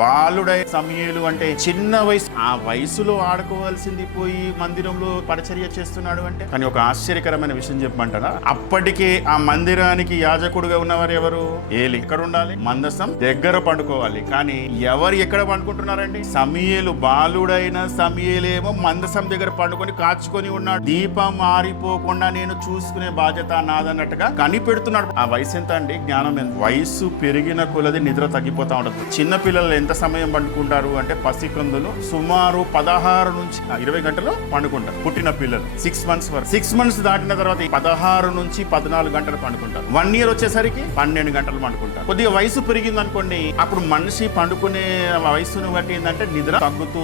బాలుడై సమూయేలు అంటే చిన్న వయసు, ఆ వయసులో ఆడుకోవాల్సింది పోయి మందిరంలో పరిచర్య చేస్తున్నాడు అంటే. కానీ ఒక ఆశ్చర్యకరమైన విషయం చెప్పమంటారా, అప్పటికే ఆ మందిరానికి యాజకుడుగా ఉన్నవారు ఎవరు? ఏలి. ఎక్కడ ఉండాలి? మందసం దగ్గర పండుకోవాలి. కానీ ఎవరు ఎక్కడ పండుకుంటున్నారండి? సమూయేలు. బాలుడైన సమూయేలేమో మందసం దగ్గర పండుకొని కాచుకొని ఉన్నాడు. దీపం ఆరిపోకుండా నేను చూసుకునే బాధ్యత నాదన్నట్టుగా కనిపెడుతున్నాడు. ఆ వయసు ఎంత అండి? జ్ఞానం ఎంత? వయసు పెరిగిన కొలది నిద్ర తగ్గిపోతా ఉంటుంది. చిన్న పిల్లలు ఎంత సమయం పండుకుంటారు అంటే, పసికందులు సుమారు 16 నుంచి 20 గంటలు పండుకుంటారు. పుట్టిన పిల్లలు 6 months వరకు. 6 months దాటిన తర్వాత 16 నుంచి 14 గంటలు పండుకుంటారు. 1 year వచ్చేసరికి 12 గంటలు పండుకుంటారు. కొద్దిగా వయసు పెరిగింది అనుకోండి, అప్పుడు మనిషి పండుకునే వయసును బట్టి ఏంటంటే నిద్ర తగ్గుతూ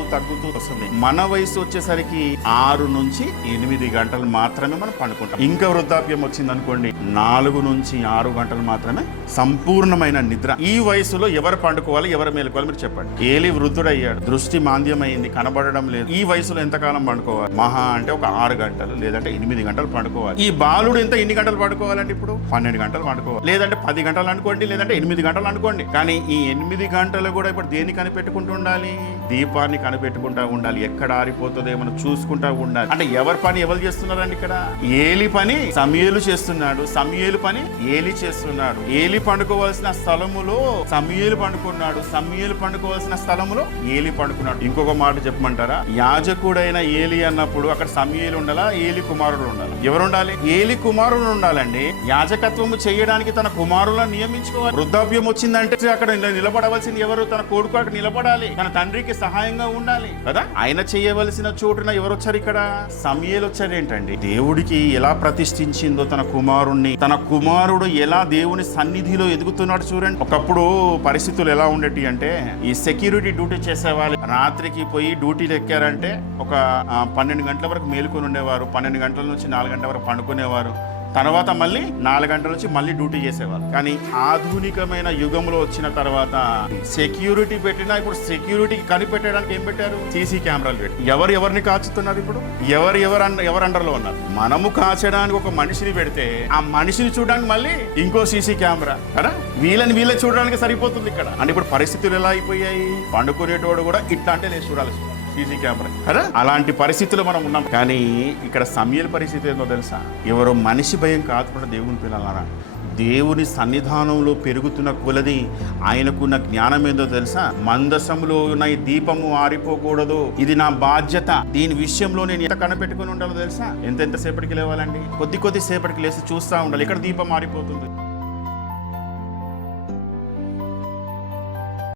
వస్తుంది. మన వయసు వచ్చేసరికి 6 నుంచి 8 గంటలు మాత్రమే మనం పండుకుంటాం. ఇంకా వృద్ధాప్యం వచ్చింది అనుకోండి, 4 నుంచి 6 గంటలు మాత్రమే సంపూర్ణమైన నిద్ర. ఈ వయసులో ఎవరు పండుకోవాలి, ఎవరు మేలుకోవాలి మీరు చెప్పండి. ఏలి వృద్ధుడయ్యాడు, దృష్టి మాంద్యమైంది, కనబడడం లేదు. ఈ వయసులో ఎంతకాలం పండుకోవాలి? మహా అంటే ఒక 6 గంటలు లేదంటే 8 గంటలు పండుకోవాలి. ఈ బాలుడు ఎన్ని గంటలు పండుకోవాలంటే ఇప్పుడు 12 గంటలు పండుకోవాలి, లేదంటే 10 గంటలు అనుకోండి, లేదంటే 8 గంటలు అనుకోండి. కానీ ఈ 8 గంటలు కూడా ఇప్పుడు దేన్ని కనిపెట్టుకుంటూ ఉండాలి? దీపాన్ని కనిపెట్టుకుంటా ఉండాలి. ఎక్కడ ఆరిపోతుందో మనం చూసుకుంటా ఉండాలి. అంటే ఎవరి పని ఎవరు చేస్తున్నారండి ఇక్కడ? ఏలి పని సమూయేలు చేస్తున్నాడు, సమూయేలు పని ఏలి చేస్తున్నాడు. ఏలి పండుకోవాల్సిన స్థలములో సమూయేలు పండుకున్నాడు, సమూయేలు పండుకోవాల్సిన స్థలములో ఏలి పండుకున్నాడు. ఇంకొక మాట చెప్పమంటారా, యాజకుడైన ఏలి అన్నప్పుడు అక్కడ సమూయేలు ఉండాలా, ఏలి కుమారుడు ఉండాలి? ఎవరు ఉండాలి? ఏలి కుమారుడు ఉండాలండి. యాజకత్వము చేయడానికి తన కుమారులను నియమించుకోవాలి. వృద్ధాప్యం వచ్చిందంటే అక్కడ నిలబడవలసింది ఎవరు? తన కొడుకు అక్కడ నిలబడాలి, తన తండ్రికి సహాయంగా ఉండాలి కదా. ఆయన చేయవలసిన చోటున ఎవరు వచ్చారు? ఇక్కడ సమూయేలు వచ్చారు. ఏంటండి, దేవుడికి ఎలా ప్రతిష్ఠించిందో తన కుమారుణ్ణి, తన కుమారుడు ఎలా దేవుని సన్నిధిలో ఎదుగుతున్నాడు చూడండి. ఒకప్పుడు పరిస్థితులు ఎలా ఉండేటి అంటే, ఈ సెక్యూరిటీ డ్యూటీ చేసేవాళ్ళు రాత్రికి పోయి డ్యూటీలు ఎక్కారంటే ఒక 12 గంటల వరకు మేలుకొని ఉండేవారు. 12 గంటల నుంచి 4 గంటల వరకు పండుకునేవారు. తర్వాత మళ్ళీ 4 గంటల నుంచి మళ్ళీ డ్యూటీ చేసేవారు. కానీ ఆధునికమైన యుగంలో వచ్చిన తర్వాత సెక్యూరిటీ పెట్టినా, ఇప్పుడు సెక్యూరిటీకి కనిపెట్టడానికి ఏం పెట్టారు? సీసీ కెమెరాలు పెట్టి ఎవరిని కాచుతున్నారు? ఇప్పుడు ఎవరు అండర్లో ఉన్నారు? మనము కాచడానికి ఒక మనిషిని పెడితే, ఆ మనిషిని చూడడానికి మళ్ళీ ఇంకో సీసీ కెమెరా కదా. వీళ్ళని చూడడానికి సరిపోతుంది ఇక్కడ. అంటే ఇప్పుడు పరిస్థితులు ఎలా అయిపోయాయి? పండుకునేటోడు కూడా ఇట్లా అంటే నేను చూడాలి సీసీ కెమెరా కదా. అలాంటి పరిస్థితుల్లో మనం ఉన్నాం. కానీ ఇక్కడ సమూయేలు పరిస్థితి ఏందో తెలుసా? ఎవరో మనిషి భయం కాదు దేవుని పిల్లలారా. దేవుని సన్నిధానంలో పెరుగుతున్న కొలది ఆయనకున్న జ్ఞానం ఏందో తెలుసా? మందసంలో ఉన్న ఈ దీపము ఆరిపోకూడదు, ఇది నా బాధ్యత. దీని విషయంలో నేను ఎంత కనిపెట్టుకుని ఉండాలో తెలుసా? ఎంతసేపటికి లేవాలండి? కొద్ది సేపటికి లేసి చూస్తూ ఉండాలి, ఇక్కడ దీపం ఆరిపోతుంది.